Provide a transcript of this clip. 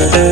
Thank yeah. you.